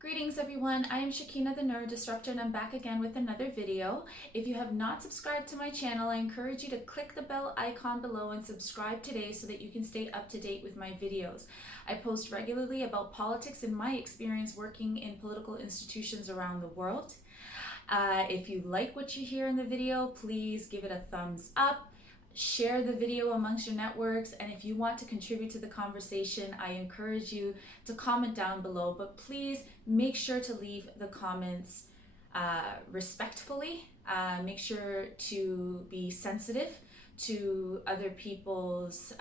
Greetings everyone, I am Shakina the Nerd Disruptor and I'm back again with another video. If you have not subscribed to my channel, I encourage you to click the bell icon below and subscribe today so that you can stay up to date with my videos. I post regularly about politics and my experience working in political institutions around the world. If you like what you hear in the video, please give it a thumbs up. Share the video amongst your networks, and if you want to contribute to the conversation, I encourage you to comment down below, but please make sure to leave the comments respectfully. Make sure to be sensitive to other people's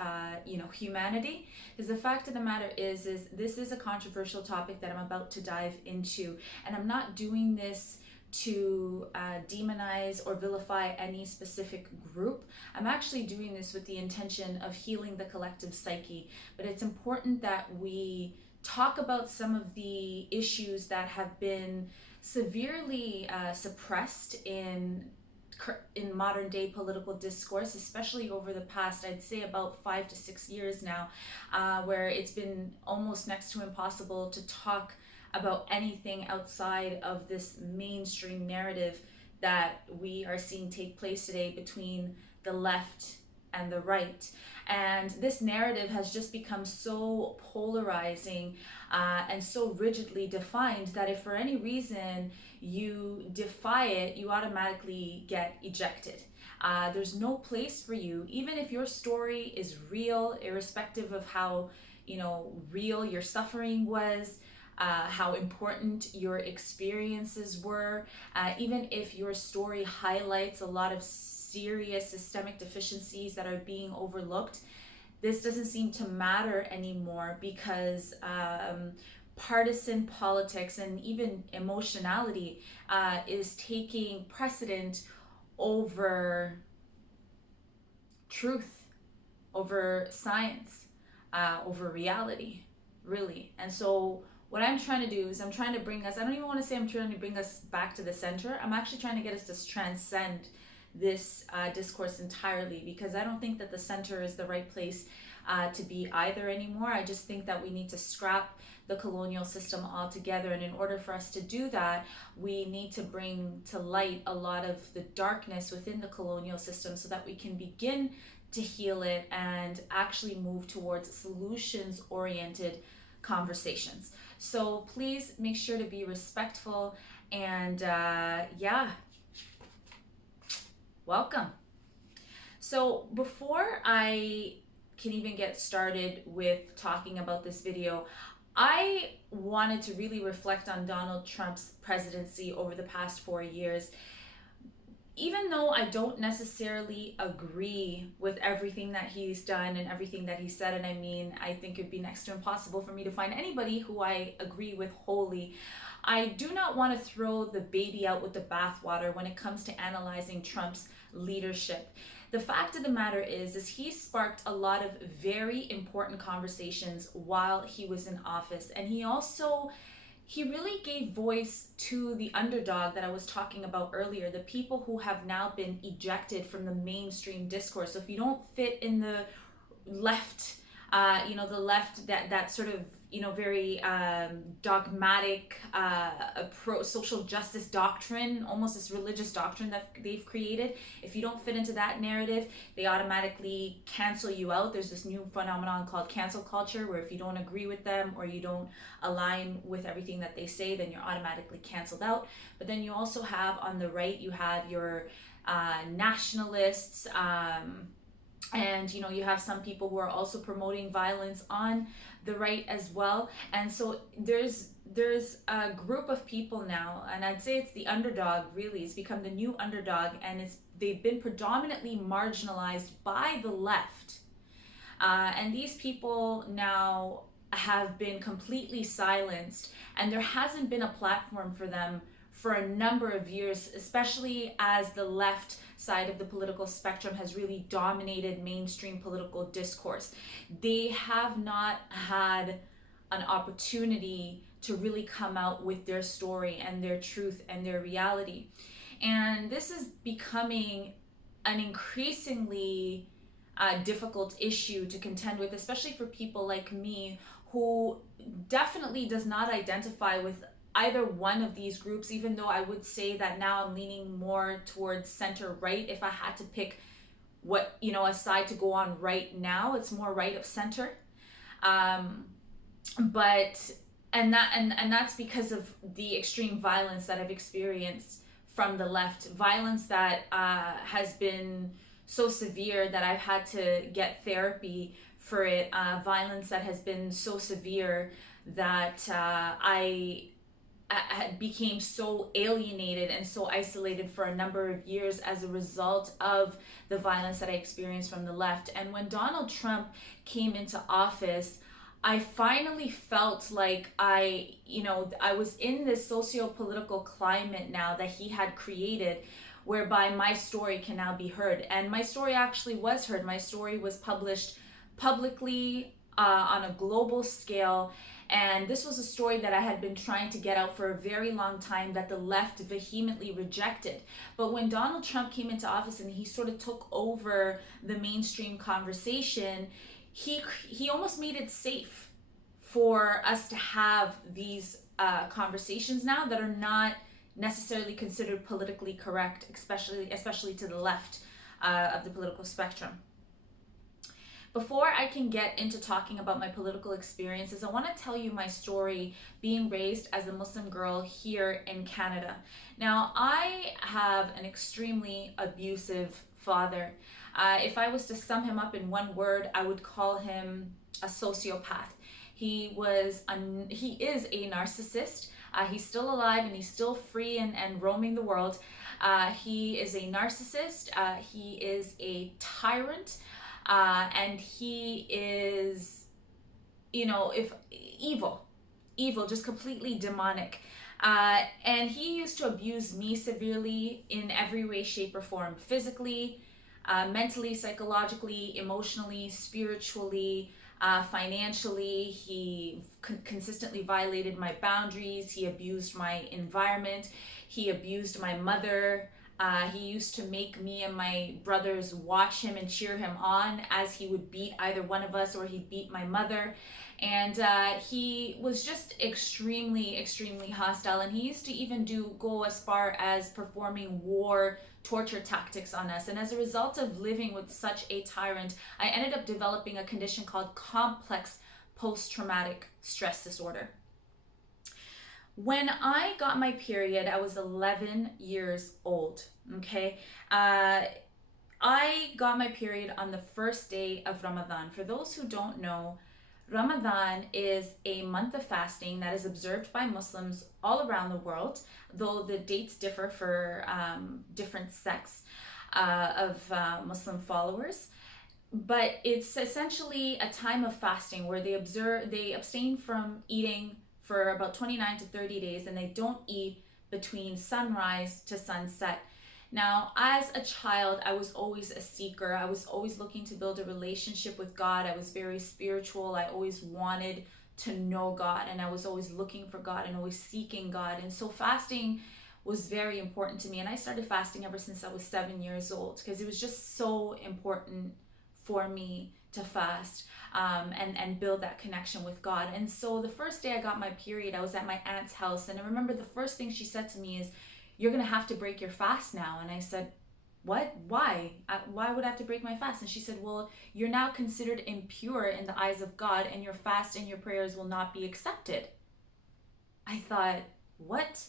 humanity, because the fact of the matter is this is a controversial topic that I'm about to dive into, and I'm not doing this to demonize or vilify any specific group. I'm actually doing this with the intention of healing the collective psyche, but it's important that we talk about some of the issues that have been severely suppressed in modern day political discourse, especially over the past, I'd say about 5 to 6 years now, where it's been almost next to impossible to talk about anything outside of this mainstream narrative that we are seeing take place today between the left and the right. And this narrative has just become so polarizing and so rigidly defined that if for any reason you defy it, you automatically get ejected. There's no place for you, even if your story is real, irrespective of how real your suffering was, how important your experiences were, even if your story highlights a lot of serious systemic deficiencies that are being overlooked. This doesn't seem to matter anymore because partisan politics and even emotionality is taking precedent over truth, over science, over reality, really. And so what I'm trying to do is I'm trying to bring us, I don't even want to say I'm trying to bring us back to the center. I'm actually trying to get us to transcend this discourse entirely, because I don't think that the center is the right place to be either anymore. I just think that we need to scrap the colonial system altogether. And in order for us to do that, we need to bring to light a lot of the darkness within the colonial system so that we can begin to heal it and actually move towards solutions-oriented conversations. So please make sure to be respectful, and welcome. So before I can even get started with talking about this video, I wanted to really reflect on Donald Trump's presidency over the past 4 years. Even though I don't necessarily agree with everything that he's done and everything that he said, and I mean, I think it'd be next to impossible for me to find anybody who I agree with wholly, I do not want to throw the baby out with the bathwater when it comes to analyzing Trump's leadership. The fact of the matter is he sparked a lot of very important conversations while he was in office, and he really gave voice to the underdog that I was talking about earlier, the people who have now been ejected from the mainstream discourse. So if you don't fit in the left, the left, that sort of, very dogmatic, pro-social justice doctrine, almost this religious doctrine that they've created. If you don't fit into that narrative, they automatically cancel you out. There's this new phenomenon called cancel culture, where if you don't agree with them or you don't align with everything that they say, then you're automatically canceled out. But then you also have on the right, you have your nationalists, and you have some people who are also promoting violence on the right as well. And so there's a group of people now, and I'd say it's the underdog, really. It's become the new underdog, and they've been predominantly marginalized by the left. And these people now have been completely silenced, and there hasn't been a platform for them for a number of years, especially as the left side of the political spectrum has really dominated mainstream political discourse. They have not had an opportunity to really come out with their story and their truth and their reality. And this is becoming an increasingly difficult issue to contend with, especially for people like me who definitely does not identify with either one of these groups, even though I would say that now I'm leaning more towards center right. If I had to pick what, a side to go on right now, it's more right of center. But that's because of the extreme violence that I've experienced from the left, violence that has been so severe that I've had to get therapy for it, violence that has been so severe that I became so alienated and so isolated for a number of years as a result of the violence that I experienced from the left. And when Donald Trump came into office, I finally felt like I was in this socio-political climate now that he had created, whereby my story can now be heard. And my story actually was heard. My story was published publicly on a global scale. And this was a story that I had been trying to get out for a very long time that the left vehemently rejected. But when Donald Trump came into office and he sort of took over the mainstream conversation, he almost made it safe for us to have these conversations now that are not necessarily considered politically correct, especially to the left of the political spectrum. Before I can get into talking about my political experiences, I want to tell you my story being raised as a Muslim girl here in Canada. Now, I have an extremely abusive father. If I was to sum him up in one word, I would call him a sociopath. He is a narcissist. He's still alive and he's still free and roaming the world. He is a narcissist. He is a tyrant. And he is, if evil, just completely demonic. And he used to abuse me severely in every way, shape, or form, physically, mentally, psychologically, emotionally, spiritually, financially. He consistently violated my boundaries. He abused my environment. He abused my mother. He used to make me and my brothers watch him and cheer him on as he would beat either one of us, or he'd beat my mother. And he was just extremely, extremely hostile. And he used to even go as far as performing war torture tactics on us. And as a result of living with such a tyrant, I ended up developing a condition called complex post-traumatic stress disorder. When I got my period, I was 11 years old, okay? I got my period on the first day of Ramadan. For those who don't know, Ramadan is a month of fasting that is observed by Muslims all around the world, though the dates differ for different sects of Muslim followers. But it's essentially a time of fasting where they abstain from eating for about 29 to 30 days, and they don't eat between sunrise to sunset. Now, as a child, I was always a seeker. I was always looking to build a relationship with God. I was very spiritual. I always wanted to know God, and I was always looking for God and always seeking God. And so fasting was very important to me. And I started fasting ever since I was 7 years old because it was just so important for me to fast and build that connection with God. And so the first day I got my period, I was at my aunt's house. And I remember the first thing she said to me is, "You're going to have to break your fast now." And I said, "What? Why? Why would I have to break my fast?" And she said, "Well, you're now considered impure in the eyes of God, and your fast and your prayers will not be accepted." I thought, what?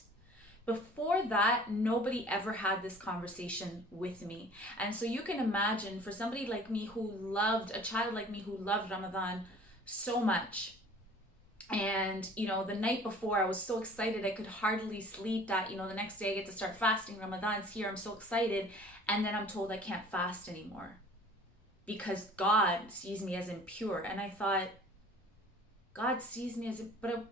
Before that, nobody ever had this conversation with me. And so you can imagine, for somebody like me a child like me who loved Ramadan so much, and the night before I was so excited I could hardly sleep that the next day I get to start fasting. Ramadan's here, I'm so excited, and then I'm told I can't fast anymore because God sees me as impure. And I thought, God sees me as but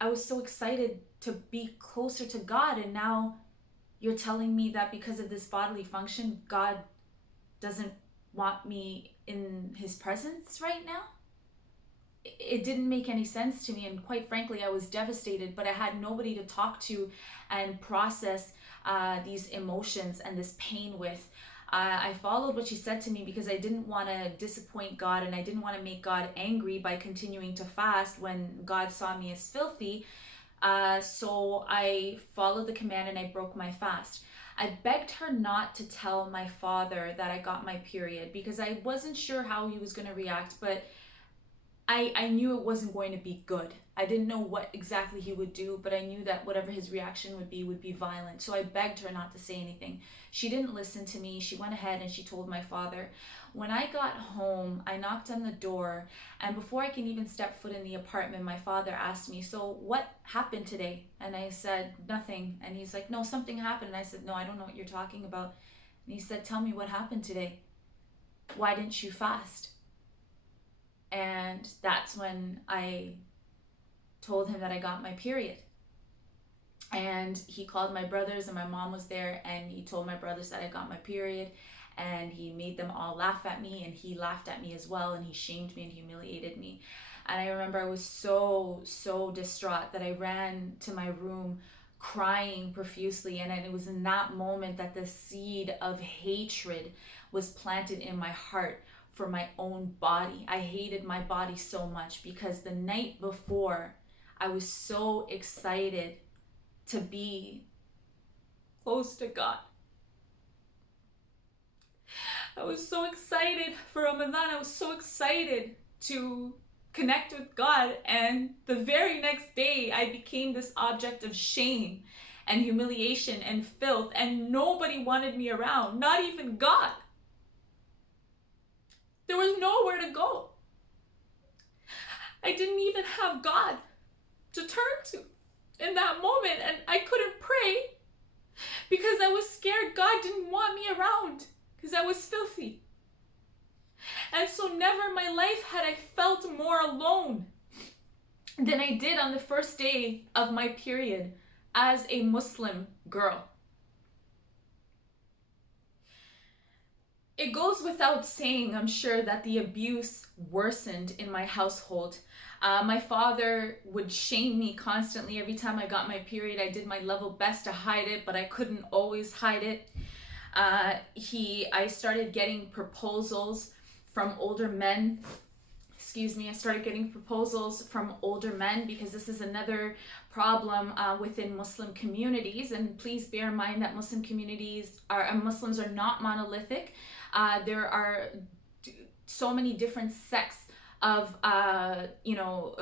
I was so excited to be closer to God, and now you're telling me that because of this bodily function, God doesn't want me in his presence right now? It didn't make any sense to me, and quite frankly, I was devastated, but I had nobody to talk to and process these emotions and this pain with. I followed what she said to me because I didn't want to disappoint God, and I didn't want to make God angry by continuing to fast when God saw me as filthy. So I followed the command and I broke my fast. I begged her not to tell my father that I got my period because I wasn't sure how he was going to react, but I knew it wasn't going to be good. I didn't know what exactly he would do, but I knew that whatever his reaction would be violent. So I begged her not to say anything. She didn't listen to me. She went ahead and she told my father. When I got home, I knocked on the door, and before I can even step foot in the apartment, my father asked me, "So what happened today?" And I said, "Nothing." And he's like, "No, something happened." And I said, "No, I don't know what you're talking about." And he said, "Tell me what happened today. Why didn't you fast?" And that's when I told him that I got my period. And he called my brothers, and my mom was there, and he told my brothers that I got my period, and he made them all laugh at me, and he laughed at me as well, and he shamed me and humiliated me. And I remember I was so distraught that I ran to my room crying profusely. And it was in that moment that the seed of hatred was planted in my heart for my own body. I hated my body so much because the night before I was so excited to be close to God. I was so excited for Ramadan. I was so excited to connect with God. And the very next day, I became this object of shame and humiliation and filth. And nobody wanted me around, not even God. There was nowhere to go. I didn't even have God to turn to in that moment. And I couldn't pray because I was scared God didn't want me around because I was filthy. And so never in my life had I felt more alone than I did on the first day of my period as a Muslim girl. It goes without saying, I'm sure, that the abuse worsened in my household. My father would shame me constantly every time I got my period. I did my level best to hide it, but I couldn't always hide it. I started getting proposals from older men. I started getting proposals from older men because this is another problem within Muslim communities. And please bear in mind that Muslims are not monolithic. There are so many different sects of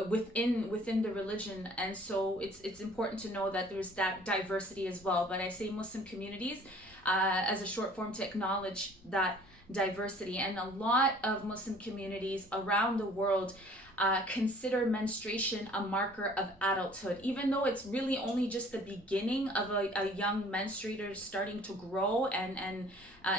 within the religion, and so it's important to know that there's that diversity as well. But I say Muslim communities as a short form to acknowledge that diversity. And a lot of Muslim communities around the world consider menstruation a marker of adulthood, even though it's really only just the beginning of a young menstruator starting to grow and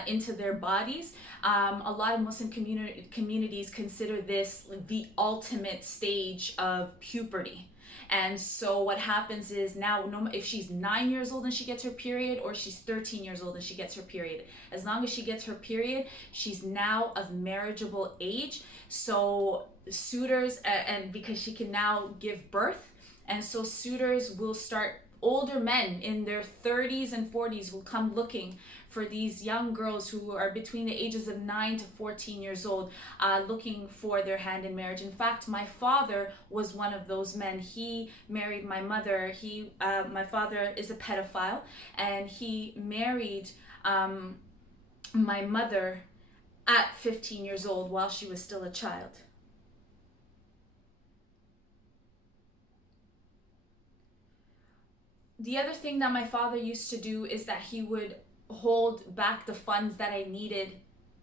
into their bodies. A lot of Muslim communities consider this the ultimate stage of puberty. And so what happens is now, if she's 9 years old and she gets her period, or she's 13 years old and she gets her period, as long as she gets her period, she's now of marriageable age. So suitors, and because she can now give birth, and so suitors will start, older men in their 30s and 40s will come looking for these young girls who are between the ages of 9 to 14 years old, looking for their hand in marriage. In fact, my father was one of those men. He married my mother. My father is a pedophile, and he married my mother at 15 years old while she was still a child. The other thing that my father used to do is that he would hold back the funds that I needed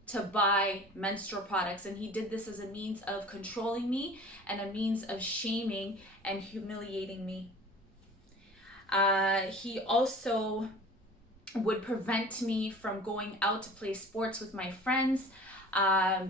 to buy menstrual products. And he did this as a means of controlling me and a means of shaming and humiliating me. He also would prevent me from going out to play sports with my friends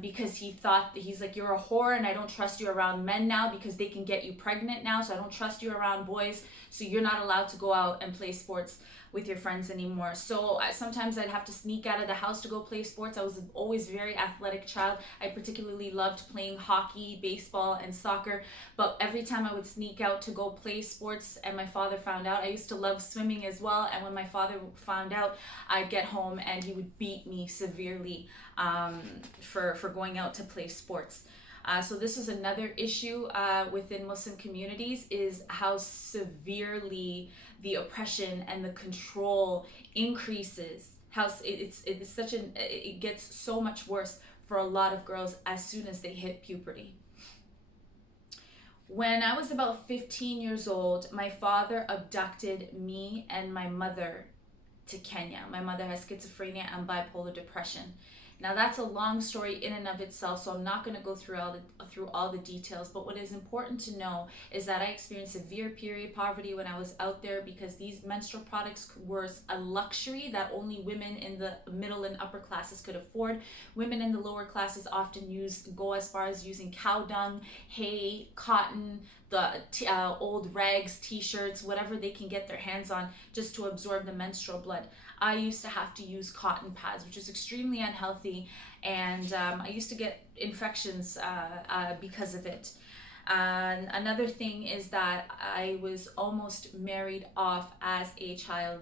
because he's like, "You're a whore and I don't trust you around men now because they can get you pregnant now. So I don't trust you around boys. So you're not allowed to go out and play sports with your friends anymore." So sometimes I'd have to sneak out of the house to go play sports. I was always a very athletic child. I particularly loved playing hockey, baseball, and soccer. But every time I would sneak out to go play sports and my father found out, I used to love swimming as well. And when my father found out, I'd get home and he would beat me severely for going out to play sports. So this is another issue within Muslim communities, is how severely the oppression and the control increases. How it's such an it gets so much worse for a lot of girls as soon as they hit puberty. When I was about 15 years old, my father abducted me and my mother to Kenya. My mother has schizophrenia and bipolar depression. Now that's a long story in and of itself, so I'm not going to go through all the details, but what is important to know is that I experienced severe period poverty when I was out there, because these menstrual products were a luxury that only women in the middle and upper classes could afford. Women in the lower classes often go as far as using cow dung, hay, cotton, the old rags, t-shirts, whatever they can get their hands on just to absorb the menstrual blood. I used to have to use cotton pads, which is extremely unhealthy, and I used to get infections because of it. Another thing is that I was almost married off as a child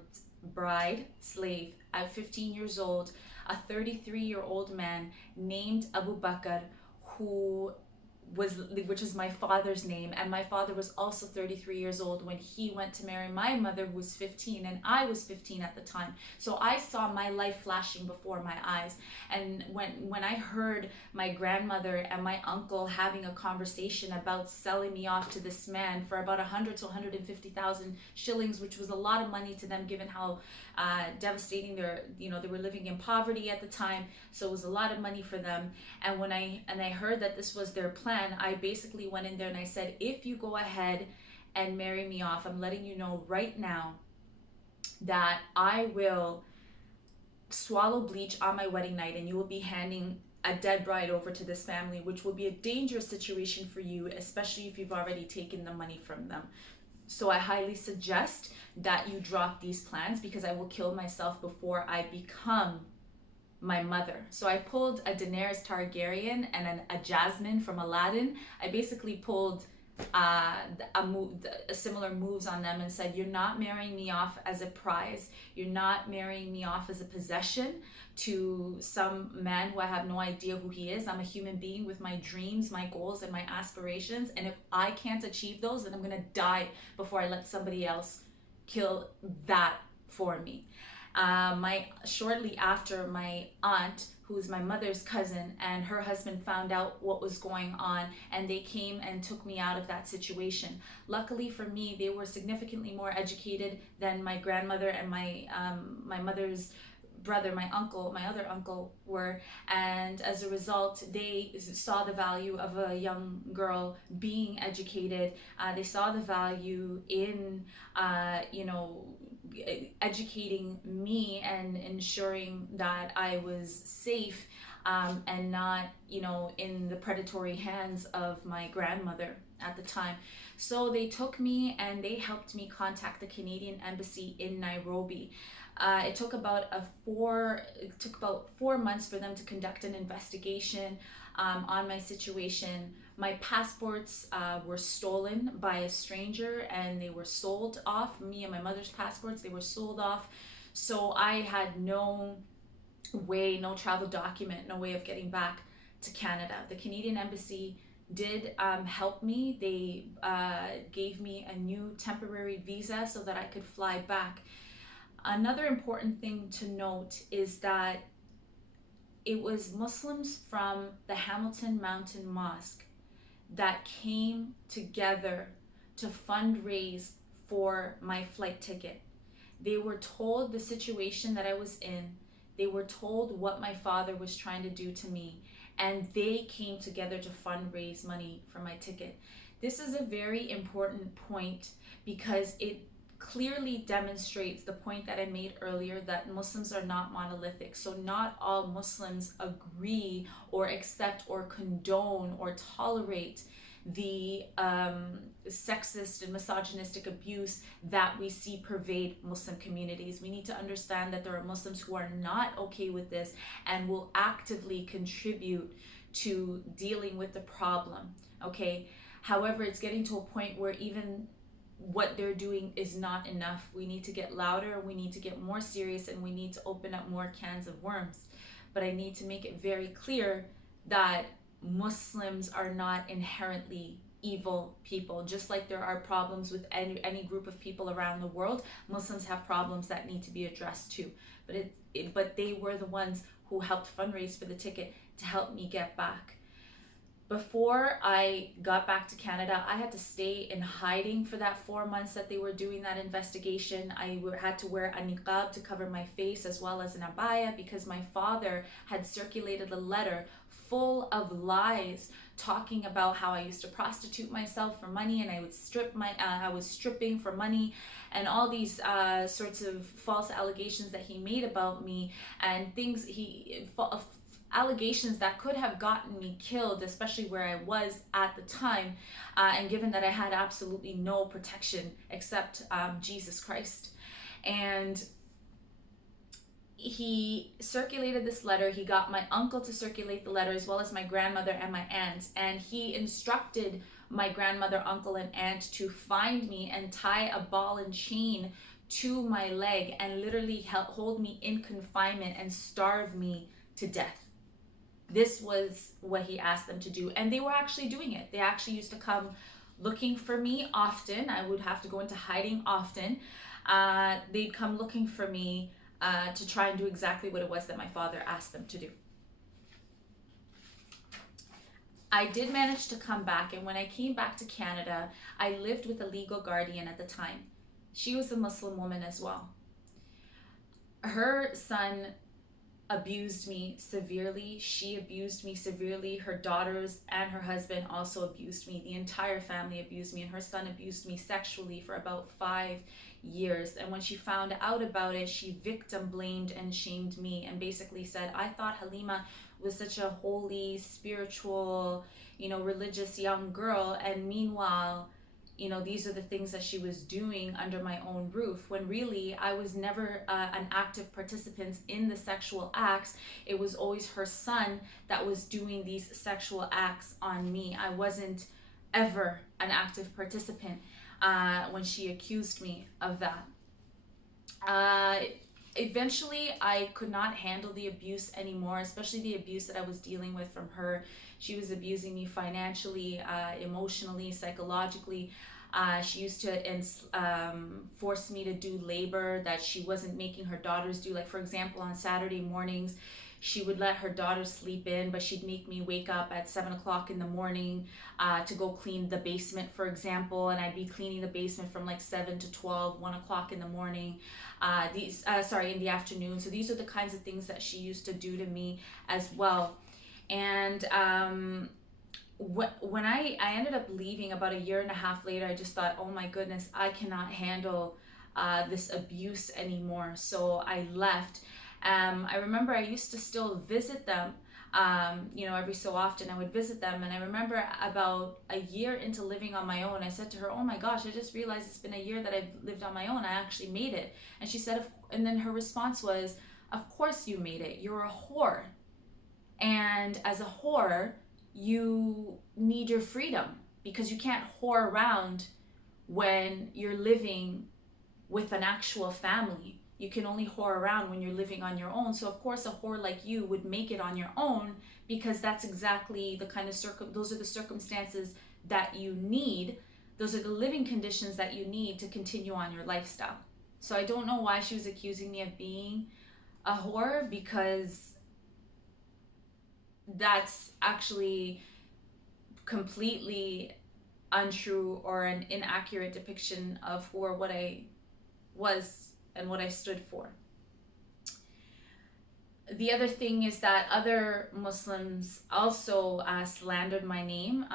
bride slave at 15 years old. A 33-year-old man named Abu Bakr, which is my father's name, and my father was also 33 years old when he went to marry my mother, who was 15, and I was 15 at the time. So I saw my life flashing before my eyes. And when I heard my grandmother and my uncle having a conversation about selling me off to this man for about 100 to 150,000 shillings, which was a lot of money to them given how devastating they were living in poverty at the time, so it was a lot of money for them. And when I heard that this was their plan, I basically went in there and I said, if you go ahead and marry me off, I'm letting you know right now that I will swallow bleach on my wedding night, and you will be handing a dead bride over to this family, which will be a dangerous situation for you, especially if you've already taken the money from them. So I highly suggest that you drop these plans, because I will kill myself before I become my mother. So I pulled a Daenerys Targaryen and a Jasmine from Aladdin. I basically pulled similar moves on them and said, you're not marrying me off as a prize. You're not marrying me off as a possession to some man who I have no idea who he is. I'm a human being with my dreams, my goals, and my aspirations. And if I can't achieve those, then I'm going to die before I let somebody else kill that for me. Shortly after, my aunt, who's my mother's cousin, and her husband found out what was going on, and they came and took me out of that situation. Luckily for me, they were significantly more educated than my grandmother and my mother's brother, my other uncle were, and as a result, they saw the value of a young girl being educated. They saw the value in educating me and ensuring that I was safe and not in the predatory hands of my grandmother at the time. So they took me and they helped me contact the Canadian Embassy in Nairobi. It took about 4 months for them to conduct an investigation on my situation. My passports were stolen by a stranger, and they were sold off. Me and my mother's passports, they were sold off. So I had no travel document, no way of getting back to Canada. The Canadian Embassy did help me. They gave me a new temporary visa so that I could fly back. Another important thing to note is that it was Muslims from the Hamilton Mountain Mosque that came together to fundraise for my flight ticket. They were told the situation that I was in. They were told what my father was trying to do to me, and they came together to fundraise money for my ticket. This is a very important point because it clearly demonstrates the point that I made earlier, that Muslims are not monolithic. So not all Muslims agree or accept or condone or tolerate the sexist and misogynistic abuse that we see pervade Muslim communities. We need to understand that there are Muslims who are not okay with this and will actively contribute to dealing with the problem, okay? However, it's getting to a point where even what they're doing is not enough. We need to get louder, we need to get more serious, and we need to open up more cans of worms. But I need to make it very clear that Muslims are not inherently evil people. Just like there are problems with any group of people around the world, Muslims have problems that need to be addressed too. But they were the ones who helped fundraise for the ticket to help me get back. Before I got back to Canada, I had to stay in hiding for that 4 months that they were doing that investigation. I had to wear a niqab to cover my face as well as an abaya, because my father had circulated a letter full of lies talking about how I used to prostitute myself for money, and I was stripping for money, and all these sorts of false allegations that he made about me, and allegations that could have gotten me killed, especially where I was at the time, and given that I had absolutely no protection except Jesus Christ. And he circulated this letter. He got my uncle to circulate the letter, as well as my grandmother and my aunt, and he instructed my grandmother, uncle, and aunt to find me and tie a ball and chain to my leg and literally hold me in confinement and starve me to death. This was what he asked them to do, and they were actually doing it. They actually used to come looking for me often. I would have to go into hiding often. They'd come looking for me to try and do exactly what it was that my father asked them to do. I did manage to come back, and when I came back to Canada, I lived with a legal guardian at the time. She was a Muslim woman as well. Her son abused me severely. She abused me severely. Her daughters and her husband also abused me. The entire family abused me, and her son abused me sexually for about 5 years. And when she found out about it, she victim blamed and shamed me, and basically said, I thought Halima was such a holy, spiritual, religious young girl, and meanwhile, these are the things that she was doing under my own roof, when really I was never an active participant in the sexual acts. It was always her son that was doing these sexual acts on me. I wasn't ever an active participant when she accused me of that. Eventually, I could not handle the abuse anymore, especially the abuse that I was dealing with from her. She was abusing me financially, emotionally, psychologically. She used to force me to do labor that she wasn't making her daughters do. Like, for example, on Saturday mornings, she would let her daughters sleep in, but she'd make me wake up at 7 o'clock in the morning to go clean the basement, for example. And I'd be cleaning the basement from like 7 to 12, 1 o'clock in the morning, in the afternoon. So these are the kinds of things that she used to do to me as well. And when I ended up leaving about a year and a half later, I just thought, oh my goodness, I cannot handle this abuse anymore. So I left. I remember I used to still visit them, every so often I would visit them. And I remember about a year into living on my own, I said to her, oh my gosh, I just realized it's been a year that I've lived on my own. I actually made it. And she said, and then her response was, of course you made it. You're a whore. And as a whore, you need your freedom, because you can't whore around when you're living with an actual family. You can only whore around when you're living on your own. So of course a whore like you would make it on your own, because that's exactly the kind of those are the circumstances that you need. Those are the living conditions that you need to continue on your lifestyle. So I don't know why she was accusing me of being a whore, because that's actually completely untrue or an inaccurate depiction of who or what I was and what I stood for. The other thing is that other Muslims also slandered my name.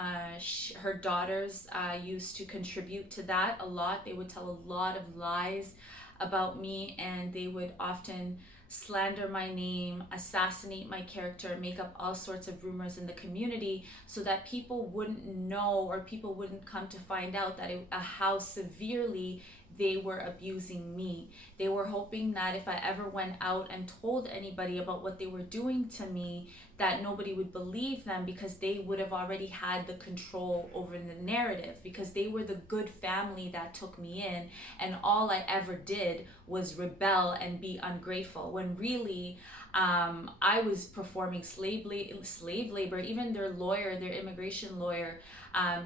Her daughters used to contribute to that a lot. They would tell a lot of lies about me, and they would often slander my name, assassinate my character, make up all sorts of rumors in the community, so that people wouldn't know, or people wouldn't come to find out that how severely they were abusing me. They were hoping that if I ever went out and told anybody about what they were doing to me, that nobody would believe them because they would have already had the control over the narrative, because they were the good family that took me in, and all I ever did was rebel and be ungrateful, when really I was performing slave labor. Even their lawyer, their immigration lawyer,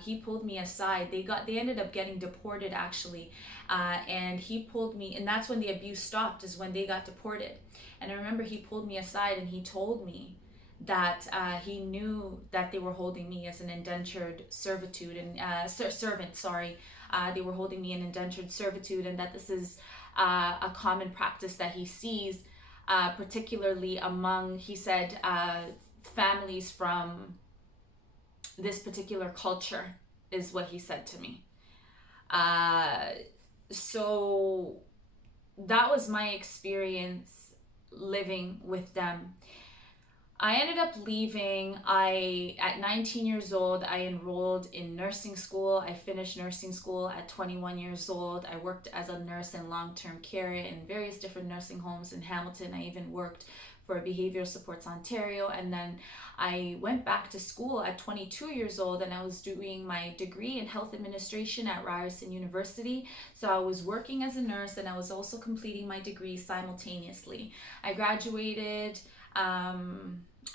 he pulled me aside. They ended up getting deported, actually, and he pulled me, and that's when the abuse stopped, is when they got deported. And I remember he pulled me aside and he told me that he knew that they were holding me as an indentured servitude and servant. Sorry, they were holding me in indentured servitude, and that this is a common practice that he sees, particularly among, he said, families from this particular culture, is what he said to me. So that was my experience living with them. I ended up leaving. At 19 years old, I enrolled in nursing school. I finished nursing school at 21 years old. I worked as a nurse in long-term care in various different nursing homes in Hamilton. I even worked for Behavioral Supports Ontario. And then I went back to school at 22 years old, and I was doing my degree in health administration at Ryerson University. So I was working as a nurse, and I was also completing my degree simultaneously. I graduated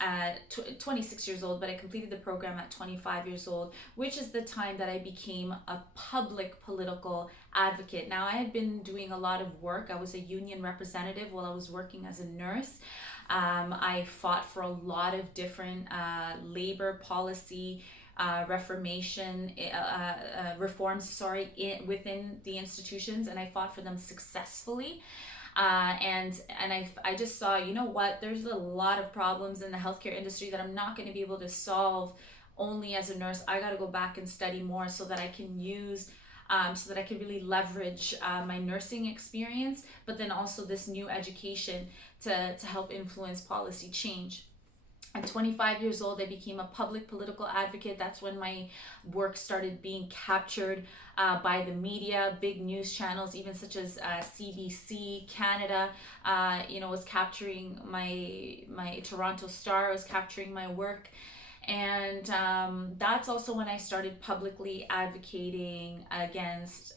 at 26 years old, but I completed the program at 25 years old, which is the time that I became a public political advocate. Now, I had been doing a lot of work. I was a union representative while I was working as a nurse. I fought for a lot of different labor policy reforms, within the institutions, and I fought for them successfully. And I just saw, you know what, there's a lot of problems in the healthcare industry that I'm not going to be able to solve only as a nurse. I got to go back and study more so that I can use, so that I can really leverage my nursing experience, but then also this new education to help influence policy change. At 25 years old, I became a public political advocate. That's when my work started being captured by the media, big news channels, even such as CBC Canada, was capturing my Toronto Star was capturing my work. And that's also when I started publicly advocating against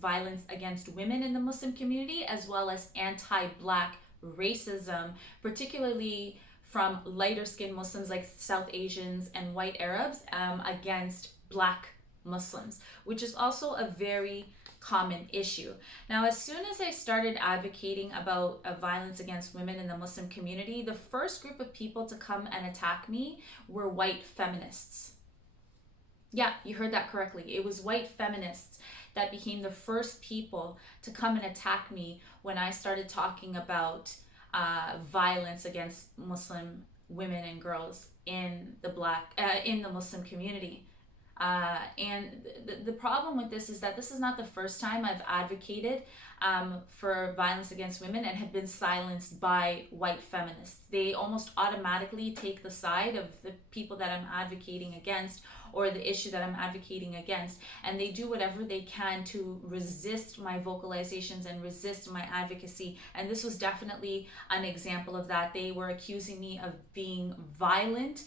violence against women in the Muslim community, as well as anti-Black racism, particularly from lighter skinned Muslims like South Asians and white Arabs against Black Muslims, which is also a very common issue. Now, as soon as I started advocating about violence against women in the Muslim community, the first group of people to come and attack me were white feminists. Yeah, you heard that correctly. It was white feminists that became the first people to come and attack me when I started talking about violence against Muslim women and girls in the Muslim community. And the problem with this is that this is not the first time I've advocated for violence against women and have been silenced by white feminists. They almost automatically take the side of the people that I'm advocating against, or the issue that I'm advocating against, and they do whatever they can to resist my vocalizations and resist my advocacy. And this was definitely an example of that. They were accusing me of being violent.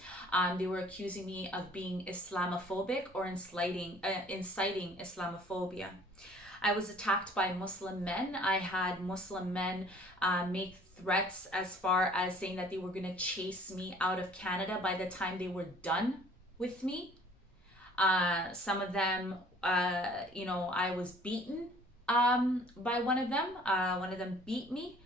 They were accusing me of being Islamophobic or inciting Islamophobia. I was attacked by Muslim men. I had Muslim men make threats as far as saying that they were going to chase me out of Canada by the time they were done with me. Some of them, I was beaten by one of them. One of them beat me.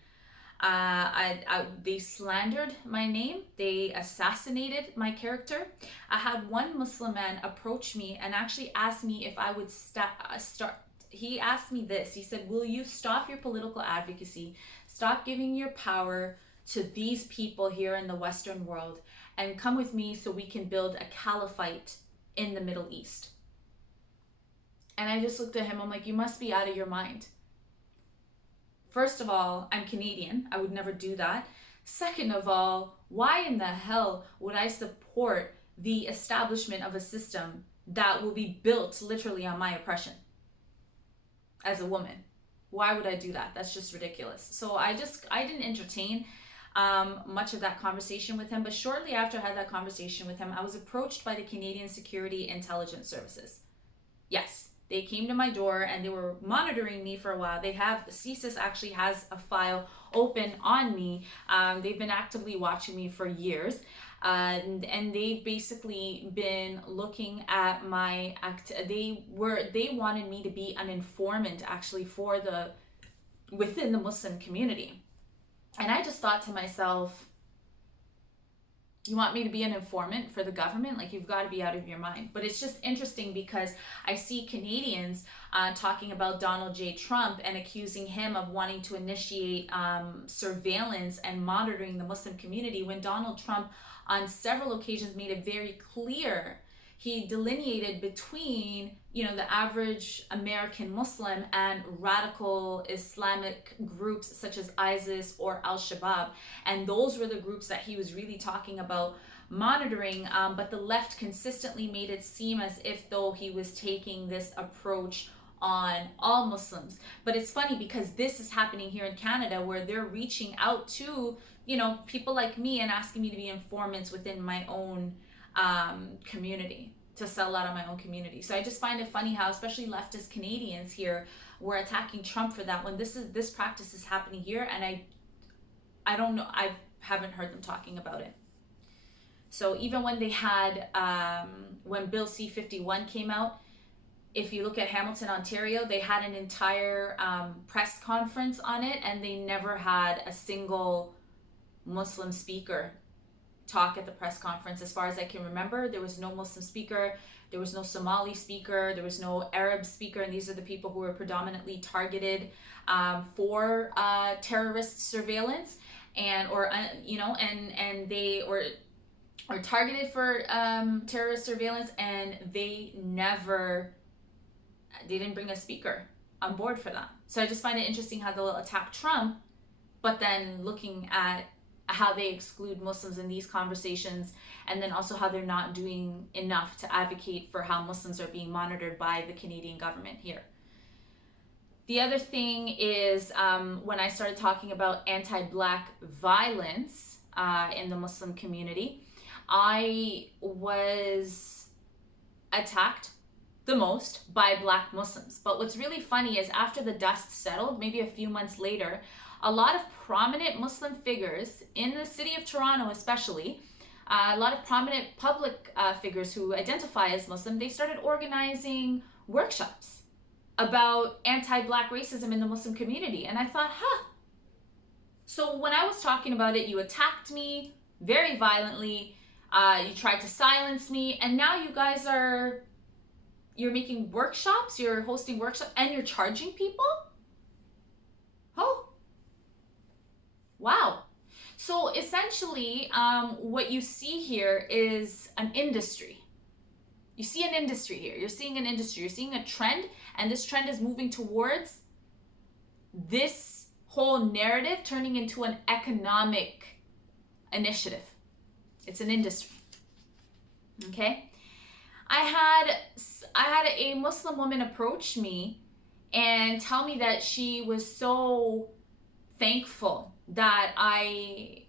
They slandered my name. They assassinated my character. I had one Muslim man approach me and actually ask me if I would start. He asked me this. He said, "Will you stop your political advocacy, stop giving your power to these people here in the Western world, and come with me so we can build a caliphate in the Middle East?" And I just looked at him. I'm like, "You must be out of your mind. First of all, I'm Canadian. I would never do that. Second of all, why in the hell would I support the establishment of a system that will be built literally on my oppression as a woman? Why would I do that? That's just ridiculous." So I didn't entertain much of that conversation with him. But shortly after I had that conversation with him, I was approached by the Canadian Security Intelligence Services. Yes, they came to my door and they were monitoring me for a while. CSIS actually has a file open on me. They've been actively watching me for years. And they've basically been looking at my they wanted me to be an informant actually within the Muslim community. And I just thought to myself, you want me to be an informant for the government? Like, you've got to be out of your mind. But it's just interesting because I see Canadians talking about Donald J. Trump and accusing him of wanting to initiate surveillance and monitoring the Muslim community, when Donald Trump on several occasions made it very clear. He delineated between, the average American Muslim and radical Islamic groups such as ISIS or Al-Shabaab. And those were the groups that he was really talking about monitoring. But the left consistently made it seem as if though he was taking this approach on all Muslims. But it's funny because this is happening here in Canada, where they're reaching out to, people like me and asking me to be informants within my own community, to sell out of my own community. So I just find it funny how especially leftist Canadians here were attacking Trump for that, when this practice is happening here, and I don't know, I haven't heard them talking about it. So even when they had when Bill C-51 came out, if you look at Hamilton, Ontario, they had an entire press conference on it, and they never had a single Muslim speaker talk at the press conference. As far as I can remember, there was no Muslim speaker, there was no Somali speaker, there was no Arab speaker, and these are the people who were predominantly targeted for terrorist surveillance and they were targeted for terrorist surveillance, and they didn't bring a speaker on board for that. So I just find it interesting how they'll attack Trump, but then looking at how they exclude Muslims in these conversations, and then also how they're not doing enough to advocate for how Muslims are being monitored by the Canadian government here. The other thing is when I started talking about anti-Black violence in the Muslim community, I was attacked the most by Black Muslims. But what's really funny is after the dust settled, maybe a few months later, a lot of prominent Muslim figures in the city of Toronto especially, a lot of prominent public figures who identify as Muslim, they started organizing workshops about anti-Black racism in the Muslim community. And I thought, so when I was talking about it, you attacked me very violently, you tried to silence me, and now you guys you're making workshops, you're hosting workshops, and you're charging people? Oh, wow. So essentially, what you see here is an industry. You see an industry here. You're seeing an industry. You're seeing a trend, and this trend is moving towards this whole narrative turning into an economic initiative. It's an industry. Okay? I had a Muslim woman approach me and tell me that she was so thankful that I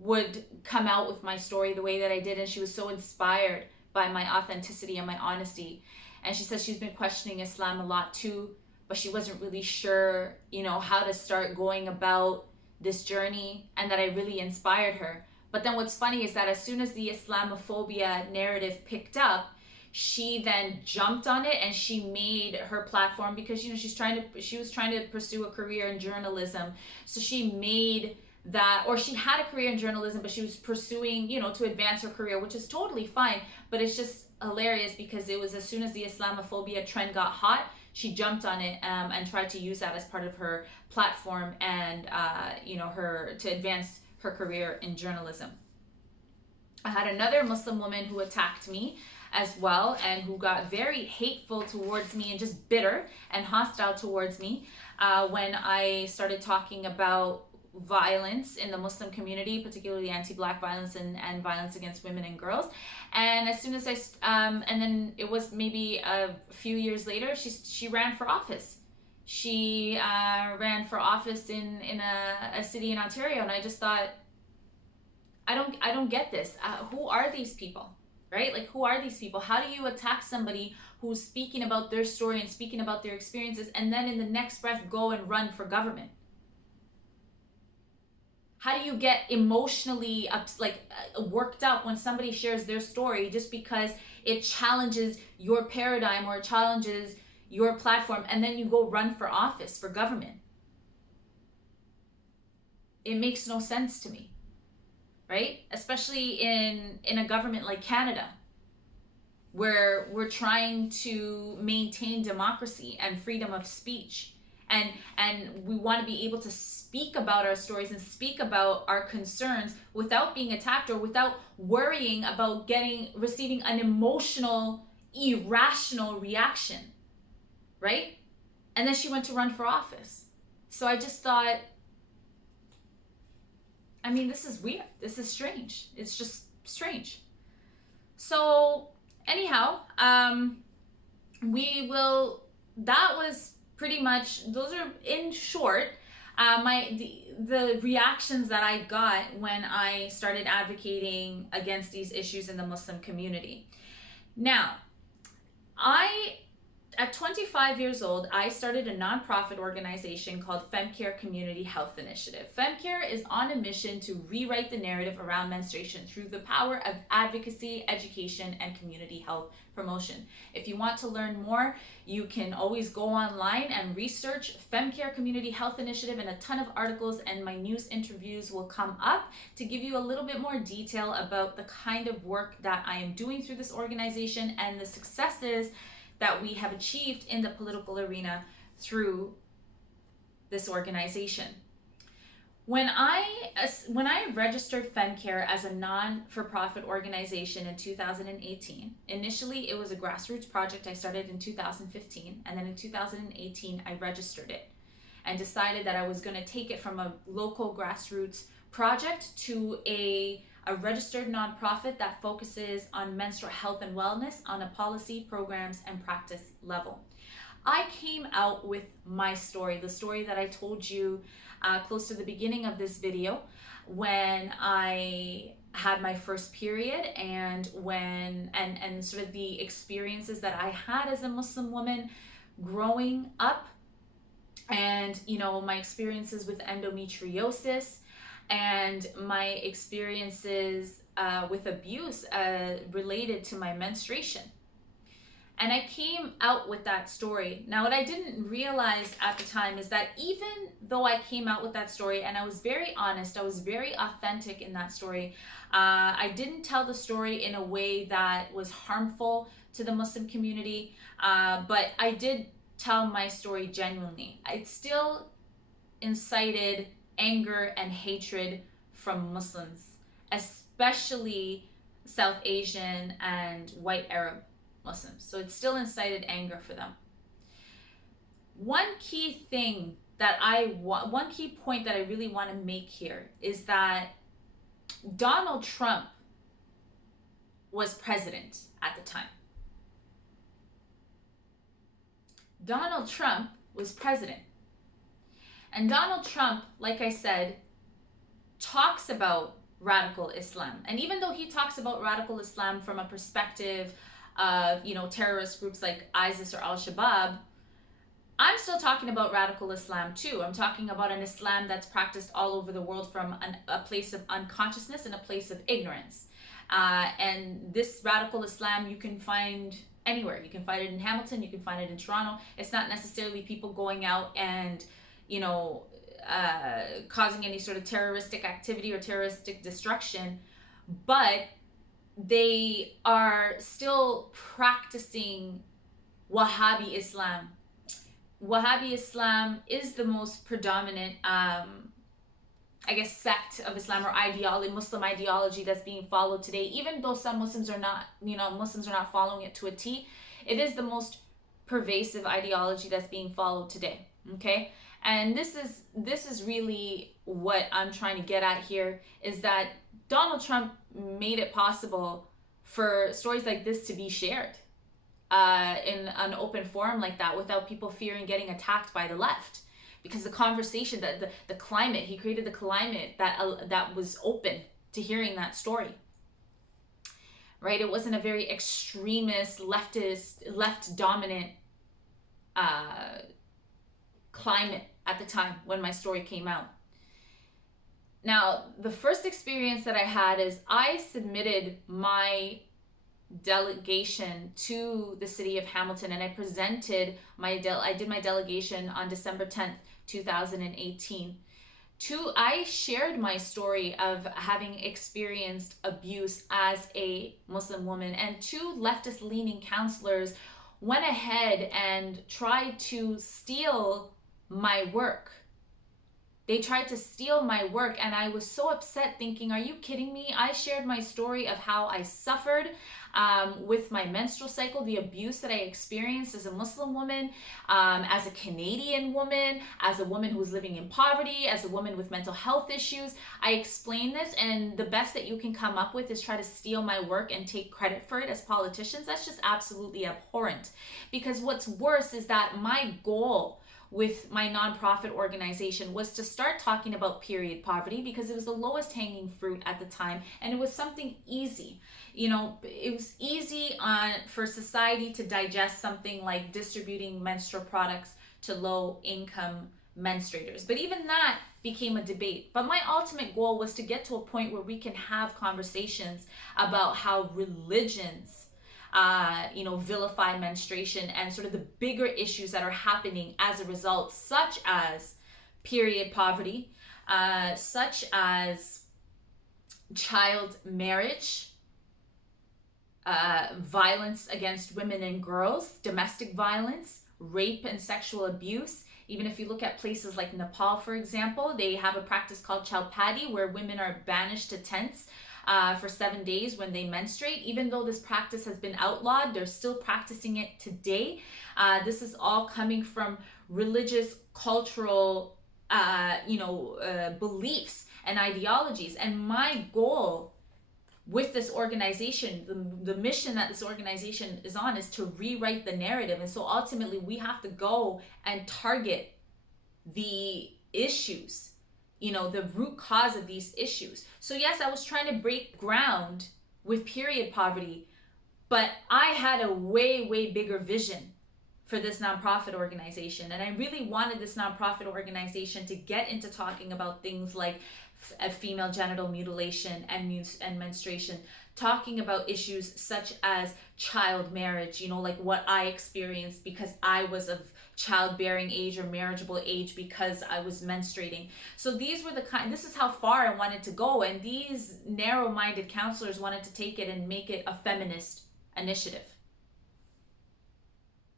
would come out with my story the way that I did, and she was so inspired by my authenticity and my honesty. And she says she's been questioning Islam a lot too, but she wasn't really sure, how to start going about this journey, and that I really inspired her. But then what's funny is that as soon as the Islamophobia narrative picked up, she then jumped on it, and she made her platform, because she was trying to pursue a career in journalism. So she made that, or she had a career in journalism, but she was pursuing, to advance her career, which is totally fine. But it's just hilarious because it was as soon as the Islamophobia trend got hot, she jumped on it and tried to use that as part of her platform and to advance her career in journalism. I had another Muslim woman who attacked me as well, and who got very hateful towards me and just bitter and hostile towards me when I started talking about violence in the Muslim community, particularly anti-Black violence and violence against women and girls. And as soon as and then it was maybe a few years later, she ran for office. she ran for office in a city in Ontario, and I just thought, I don't get this. Who are these people, right? Like, who are these people? How do you attack somebody who's speaking about their story and speaking about their experiences, and then in the next breath go and run for government? How do you get emotionally worked up when somebody shares their story just because it challenges your paradigm or it challenges your platform, and then you go run for office, for government? It makes no sense to me, right? Especially in a government like Canada, where we're trying to maintain democracy and freedom of speech. And we want to be able to speak about our stories and speak about our concerns without being attacked or without worrying about receiving an emotional, irrational reaction, right? And then she went to run for office. So I just thought, I mean, this is weird. This is strange. It's just strange. So anyhow, that was pretty much, those are in short, the reactions that I got when I started advocating against these issues in the Muslim community. Now, at 25 years old, I started a nonprofit organization called FemCare Community Health Initiative. FemCare is on a mission to rewrite the narrative around menstruation through the power of advocacy, education, and community health promotion. If you want to learn more, you can always go online and research FemCare Community Health Initiative, and a ton of articles and my news interviews will come up to give you a little bit more detail about the kind of work that I am doing through this organization and the successes that we have achieved in the political arena through this organization. When I registered FemCare as a non-for-profit organization in 2018, initially it was a grassroots project I started in 2015, and then in 2018 I registered it and decided that I was going to take it from a local grassroots project to a registered nonprofit that focuses on menstrual health and wellness on a policy, programs, and practice level. I came out with my story, the story that I told you close to the beginning of this video, when I had my first period, and sort of the experiences that I had as a Muslim woman growing up, and my experiences with endometriosis, and my experiences with abuse related to my menstruation. And I came out with that story. Now, what I didn't realize at the time is that even though I came out with that story, and I was very honest, I was very authentic in that story, I didn't tell the story in a way that was harmful to the Muslim community, but I did tell my story genuinely. It still incited anger and hatred from Muslims, especially South Asian and white Arab Muslims. So it still incited anger for them. One key point that I really want to make here is that Donald Trump was president at the time. Donald Trump was president. And Donald Trump, like I said, talks about radical Islam. And even though he talks about radical Islam from a perspective of, terrorist groups like ISIS or Al-Shabaab, I'm still talking about radical Islam too. I'm talking about an Islam that's practiced all over the world from a place of unconsciousness and a place of ignorance. And this radical Islam you can find anywhere. You can find it in Hamilton, you can find it in Toronto. It's not necessarily people going out and causing any sort of terroristic activity or terroristic destruction, but they are still practicing Wahhabi Islam. Wahhabi Islam is the most predominant, sect of Islam or ideology, Muslim ideology that's being followed today. Even though some Muslims are not following it to a T, it is the most pervasive ideology that's being followed today. Okay. And this is really what I'm trying to get at here, is that Donald Trump made it possible for stories like this to be shared. in an open forum like that without people fearing getting attacked by the left. Because the conversation, the climate, he created the climate that was open to hearing that story. Right? It wasn't a very extremist, left dominant climate at the time when my story came out. Now, the first experience that I had is I submitted my delegation to the city of Hamilton, and I presented I did my delegation on December 10th, 2018. I shared my story of having experienced abuse as a Muslim woman, and two leftist leaning counselors went ahead and tried to steal my work. They tried to steal my work, and I was so upset, thinking, are you kidding me? I shared my story of how I suffered with my menstrual cycle, the abuse that I experienced as a Muslim woman, as a Canadian woman, as a woman who was living in poverty, as a woman with mental health issues. I explained this, and the best that you can come up with is try to steal my work and take credit for it as politicians. That's just absolutely abhorrent. Because what's worse is that my goal with my nonprofit organization was to start talking about period poverty, because it was the lowest hanging fruit at the time, and it was something easy. It was easy for society to digest something like distributing menstrual products to low income menstruators. But even that became a debate. But my ultimate goal was to get to a point where we can have conversations about how religions vilify menstruation and sort of the bigger issues that are happening as a result, such as period poverty, such as child marriage, violence against women and girls, domestic violence, rape and sexual abuse. Even if you look at places like Nepal, for example, they have a practice called Chalpati, where women are banished to tents for 7 days when they menstruate. Even though this practice has been outlawed, they're still practicing it today. This is all coming from religious, cultural, beliefs and ideologies. And my goal with this organization, the mission that this organization is on, is to rewrite the narrative. And so ultimately we have to go and target the issues, the root cause of these issues. So yes, I was trying to break ground with period poverty, but I had a way, way bigger vision for this nonprofit organization. And I really wanted this nonprofit organization to get into talking about things like female genital mutilation and menstruation, talking about issues such as child marriage, like what I experienced because I was of childbearing age or marriageable age because I was menstruating. So these were this is how far I wanted to go. And these narrow-minded counselors wanted to take it and make it a feminist initiative.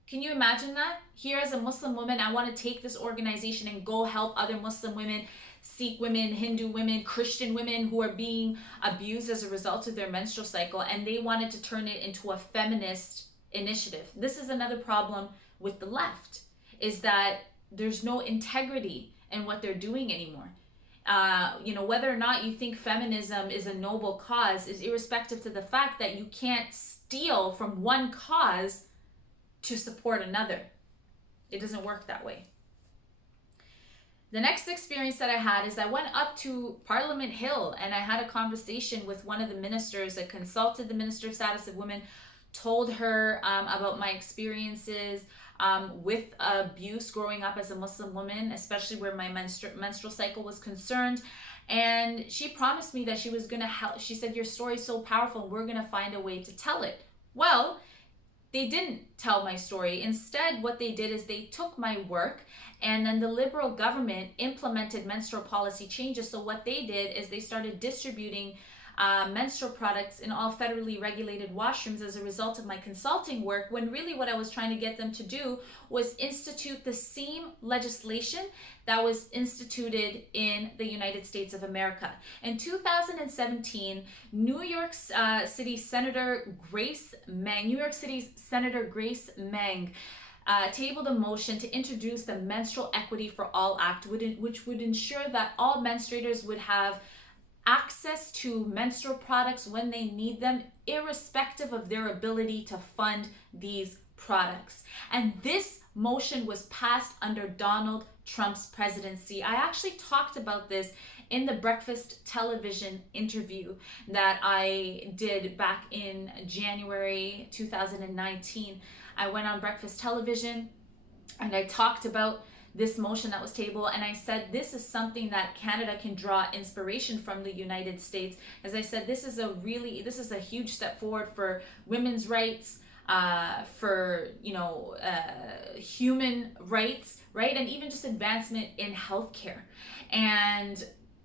Can you imagine that? Here as a Muslim woman, I want to take this organization and go help other Muslim women, Sikh women, Hindu women, Christian women who are being abused as a result of their menstrual cycle, and they wanted to turn it into a feminist initiative. This is another problem with the left, is that there's no integrity in what they're doing anymore. Whether or not you think feminism is a noble cause is irrespective to the fact that you can't steal from one cause to support another. It doesn't work that way. The next experience that I had is I went up to Parliament Hill and I had a conversation with one of the ministers. I consulted the Minister of Status of Women, told her about my experiences with abuse growing up as a Muslim woman, especially where my menstrual cycle was concerned. And she promised me that she was going to help. She said, your story is so powerful, we're going to find a way to tell it. Well, they didn't tell my story. Instead, what they did is they took my work, and then the Liberal government implemented menstrual policy changes. So what they did is they started distributing menstrual products in all federally regulated washrooms as a result of my consulting work, when really what I was trying to get them to do was institute the same legislation that was instituted in the United States of America. In 2017, New York City's Senator Grace Meng tabled a motion to introduce the Menstrual Equity for All Act, which would ensure that all menstruators would have access to menstrual products when they need them, irrespective of their ability to fund these products. And this motion was passed under Donald Trump's presidency. I actually talked about this in the breakfast television interview that I did back in January 2019. I went on breakfast television and I talked about this motion that was tabled, and I said this is something that Canada can draw inspiration from the United States. As I said, this is a huge step forward for women's rights, for human rights, right, and even just advancement in healthcare. And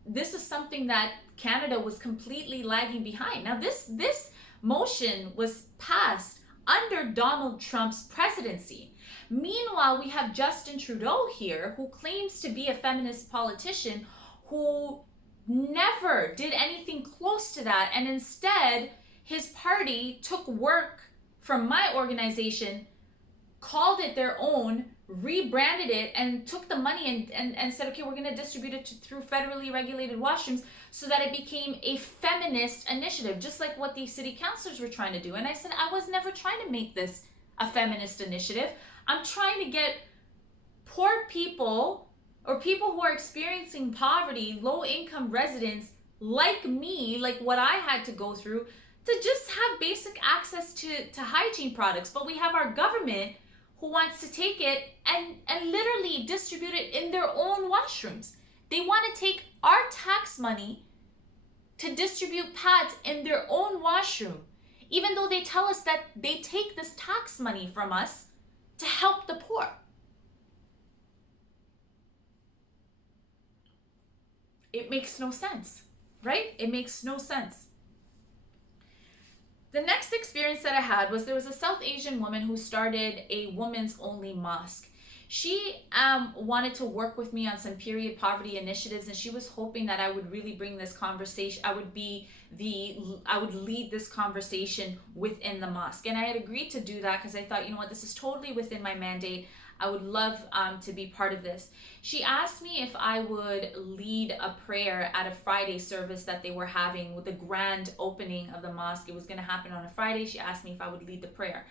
this is something that Canada was completely lagging behind. Now, this motion was passed under Donald Trump's presidency. Meanwhile, we have Justin Trudeau here, who claims to be a feminist politician, who never did anything close to that. And instead, his party took work from my organization, called it their own, rebranded it, and took the money and said, okay, we're going to distribute it through federally regulated washrooms, so that it became a feminist initiative, just like what these city councilors were trying to do. And I said, I was never trying to make this a feminist initiative. I'm trying to get poor people or people who are experiencing poverty, low-income residents like me, like what I had to go through, to just have basic access to hygiene products. But we have our government who wants to take it and literally distribute it in their own washrooms. They want to take our tax money to distribute pads in their own washroom, even though they tell us that they take this tax money from us to help the poor. It makes no sense, right? It makes no sense. The next experience that I had was there was a South Asian woman who started a women's only mosque. She wanted to work with me on some period poverty initiatives, and she was hoping that I would really bring this conversation. I would lead this conversation within the mosque. And I had agreed to do that because I thought, you know what, this is totally within my mandate. I would love to be part of this. She asked me if I would lead a prayer at a Friday service that they were having with the grand opening of the mosque. It was going to happen on a Friday. She asked me if I would lead the prayer.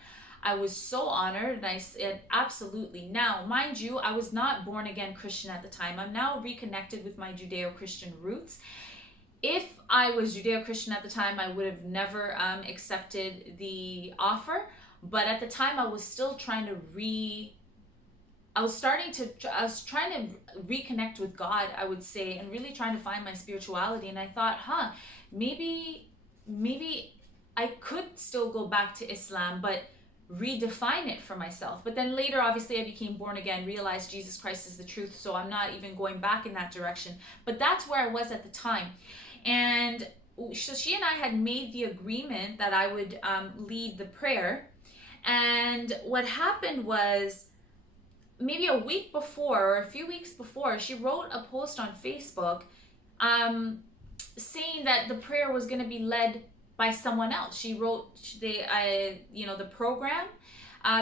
I was so honored, and I said, absolutely. Now, mind you, I was not born again Christian at the time. I'm now reconnected with my Judeo-Christian roots. If I was Judeo-Christian at the time, I would have never accepted the offer. But at the time, I was still trying to I was trying to reconnect with God, I would say, and really trying to find my spirituality. And I thought, maybe I could still go back to Islam, but redefine it for myself. But then later, obviously, I became born again, realized Jesus Christ is the truth, so I'm not even going back in that direction. But that's where I was at the time. And so she and I had made the agreement that I would lead the prayer. And what happened was, maybe a week before or a few weeks before, she wrote a post on Facebook saying that the prayer was going to be led by someone else. She wrote the program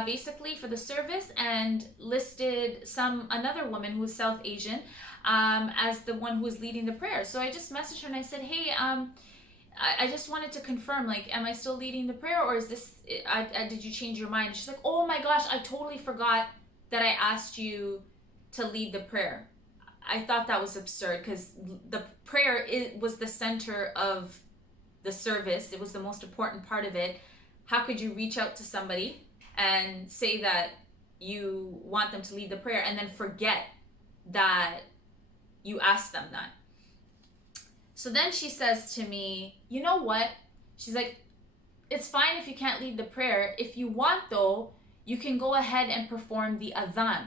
basically for the service, and listed another woman who was South Asian as the one who was leading the prayer. So I just messaged her and I said, hey, I just wanted to confirm, like, am I still leading the prayer, or is this, did you change your mind? And she's like, oh my gosh, I totally forgot that I asked you to lead the prayer. I thought that was absurd, because the prayer was the center of the service. It was the most important part of it. How could you reach out to somebody and say that you want them to lead the prayer and then forget that you asked them that? So then she says to me, you know what? She's like, it's fine if you can't lead the prayer. If you want, though, you can go ahead and perform the adhan.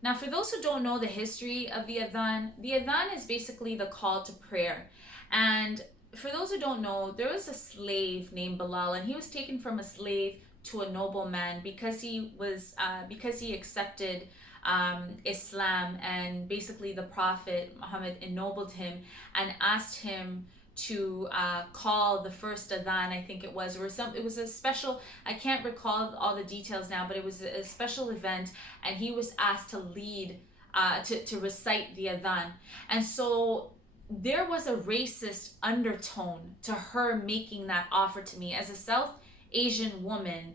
Now, for those who don't know the history of the adhan is basically the call to prayer. And for those who don't know, there was a slave named Bilal, and he was taken from a slave to a nobleman because he accepted Islam, and basically the Prophet Muhammad ennobled him and asked him to call the first adhan. I think it was a special, I can't recall all the details now, but it was a special event, and he was asked to lead to recite the adhan. And so there was a racist undertone to her making that offer to me as a South Asian woman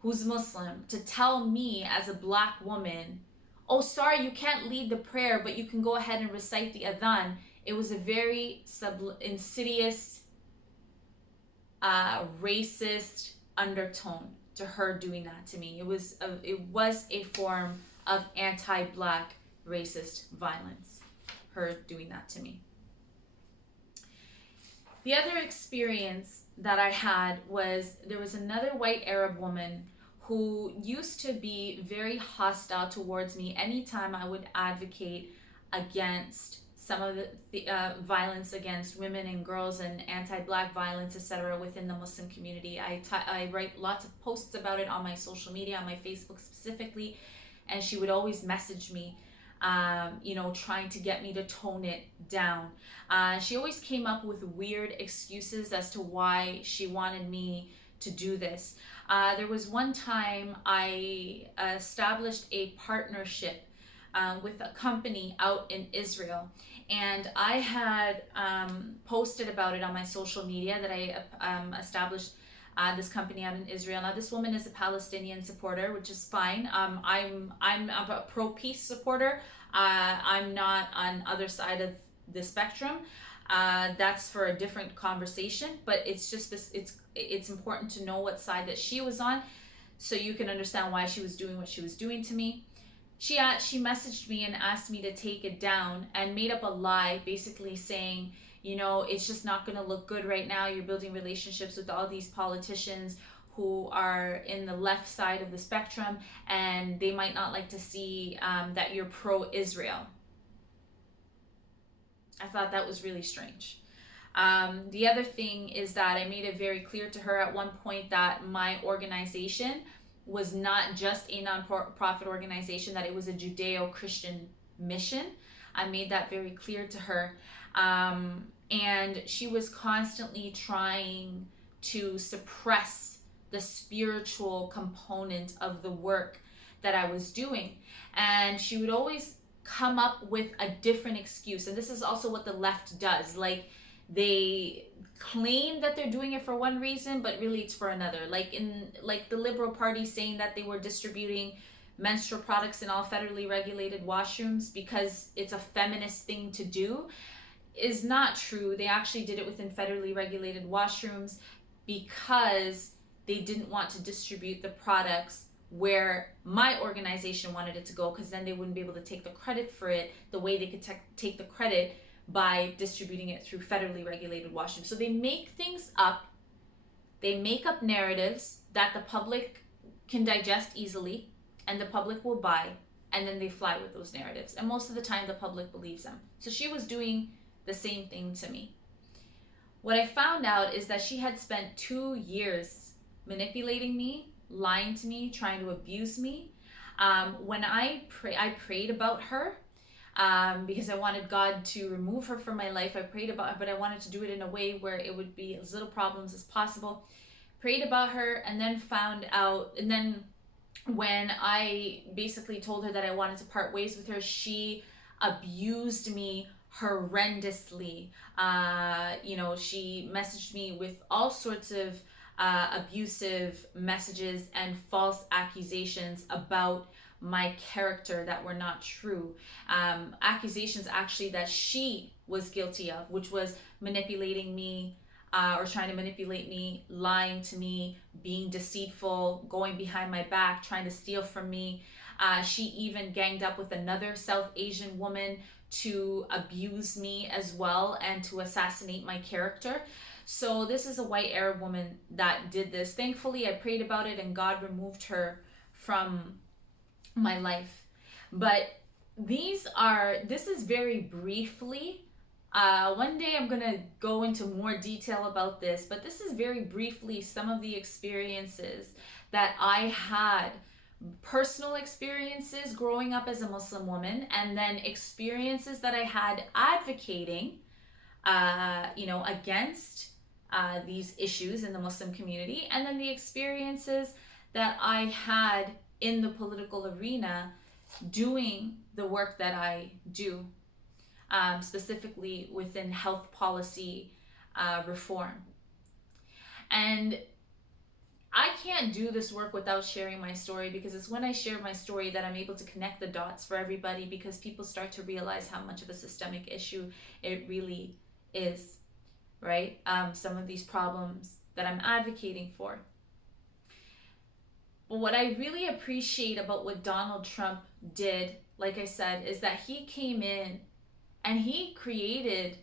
who's Muslim, to tell me as a black woman, oh, sorry, you can't lead the prayer, but you can go ahead and recite the adhan. It was a very insidious, racist undertone to her doing that to me. It was a form of anti-black racist violence, her doing that to me. The other experience that I had was, there was another white Arab woman who used to be very hostile towards me anytime I would advocate against some of the violence against women and girls and anti-black violence, etc., within the Muslim community. I write lots of posts about it on my social media, on my Facebook specifically, and she would always message me, trying to get me to tone it down. She always came up with weird excuses as to why she wanted me to do this. There was one time I established a partnership with a company out in Israel, and I had posted about it on my social media that I established this company out in Israel. Now, this woman is a Palestinian supporter, which is fine. I'm a pro-peace supporter. I'm not on other side of the spectrum. That's for a different conversation, but it's just this, it's important to know what side that she was on, so you can understand why she was doing what she was doing to me. She messaged me and asked me to take it down, and made up a lie, basically saying, it's just not going to look good right now. You're building relationships with all these politicians who are in the left side of the spectrum, and they might not like to see that you're pro-Israel. I thought that was really strange. The other thing is that I made it very clear to her at one point that my organization was not just a non-profit organization, that it was a Judeo-Christian mission. I made that very clear to her. And she was constantly trying to suppress the spiritual component of the work that I was doing. And she would always come up with a different excuse. And this is also what the left does. Like, they claim that they're doing it for one reason, but really it's for another. Like the Liberal Party saying that they were distributing menstrual products in all federally regulated washrooms because it's a feminist thing to do is not true. They actually did it within federally regulated washrooms because they didn't want to distribute the products where my organization wanted it to go, because then they wouldn't be able to take the credit for it the way they could take the credit by distributing it through federally regulated washrooms. So they make things up. They make up narratives that the public can digest easily and the public will buy, and then they fly with those narratives. And most of the time the public believes them. So she was doing the same thing to me. What I found out is that she had spent 2 years manipulating me, lying to me, trying to abuse me. When I prayed about her, because I wanted God to remove her from my life. I prayed about her, but I wanted to do it in a way where it would be as little problems as possible. Prayed about her, and then found out, and then when I basically told her that I wanted to part ways with her, she abused me horrendously. She messaged me with all sorts of abusive messages and false accusations about my character that were not true. Accusations actually that she was guilty of, which was manipulating me, or trying to manipulate me, lying to me, being deceitful, going behind my back, trying to steal from me. She even ganged up with another South Asian woman to abuse me as well and to assassinate my character. So this is a white Arab woman that did this. Thankfully, I prayed about it and God removed her from my life. But this is very briefly, one day I'm gonna go into more detail about this, but this is very briefly some of the experiences that I had, personal experiences growing up as a Muslim woman, and then experiences that I had advocating against these issues in the Muslim community, and then the experiences that I had in the political arena doing the work that I do. specifically within health policy reform. And I can't do this work without sharing my story, because it's when I share my story that I'm able to connect the dots for everybody, because people start to realize how much of a systemic issue it really is, right? Some of these problems that I'm advocating for. But what I really appreciate about what Donald Trump did, like I said, is that he came in and he created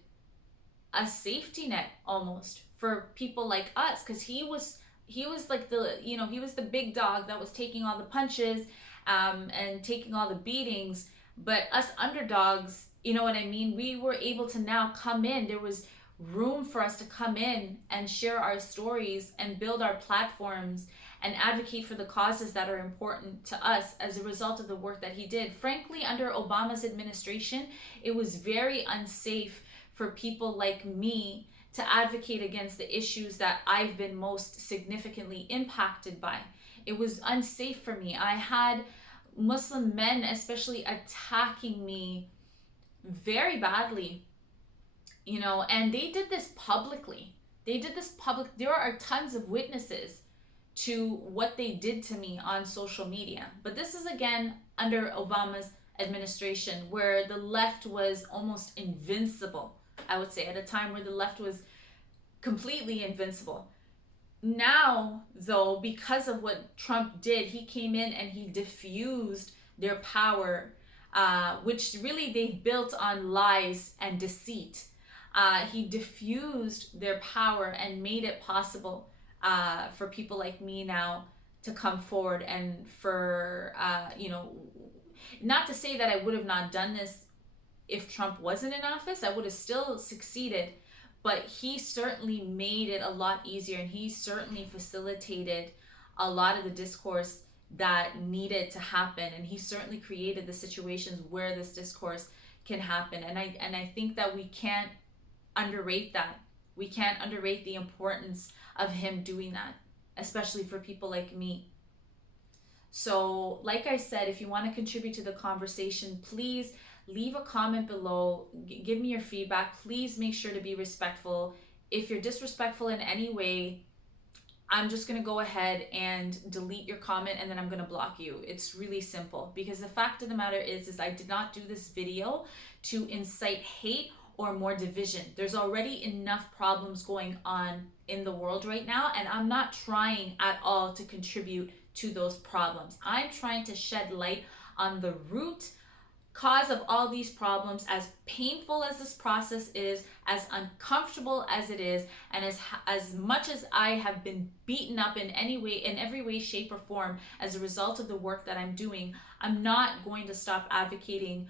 a safety net almost for people like us, because he was like he was the big dog that was taking all the punches and taking all the beatings, but us underdogs, you know what I mean, we were able to now come in. There was room for us to come in and share our stories and build our platforms and advocate for the causes that are important to us as a result of the work that he did. Frankly, under Obama's administration, it was very unsafe for people like me to advocate against the issues that I've been most significantly impacted by. It was unsafe for me. I had Muslim men especially attacking me very badly, you know, and they did this publicly. There are tons of witnesses to what they did to me on social media. But this is again under Obama's administration, where the left was almost invincible. I would say at a time where the left was completely invincible. Now, though, because of what Trump did, he came in and he diffused their power, which really they've built on lies and deceit. He diffused their power and made it possible for people like me now to come forward, and for, not to say that I would have not done this if Trump wasn't in office. I would have still succeeded, but he certainly made it a lot easier, and he certainly facilitated a lot of the discourse that needed to happen, and he certainly created the situations where this discourse can happen. And I think that we can't underrate that. We can't underrate the importance of him doing that, especially for people like me. So, like I said, if you want to contribute to the conversation, please leave a comment below. Give me your feedback. Please make sure to be respectful. If you're disrespectful in any way, I'm just going to go ahead and delete your comment, and then I'm going to block you. It's really simple, because the fact of the matter is I did not do this video to incite hate or more division. There's already enough problems going on in the world right now, and I'm not trying at all to contribute to those problems. I'm trying to shed light on the root cause of all these problems, as painful as this process is, as uncomfortable as it is, and as much as I have been beaten up in every way, shape, or form as a result of the work that I'm doing. I'm not going to stop advocating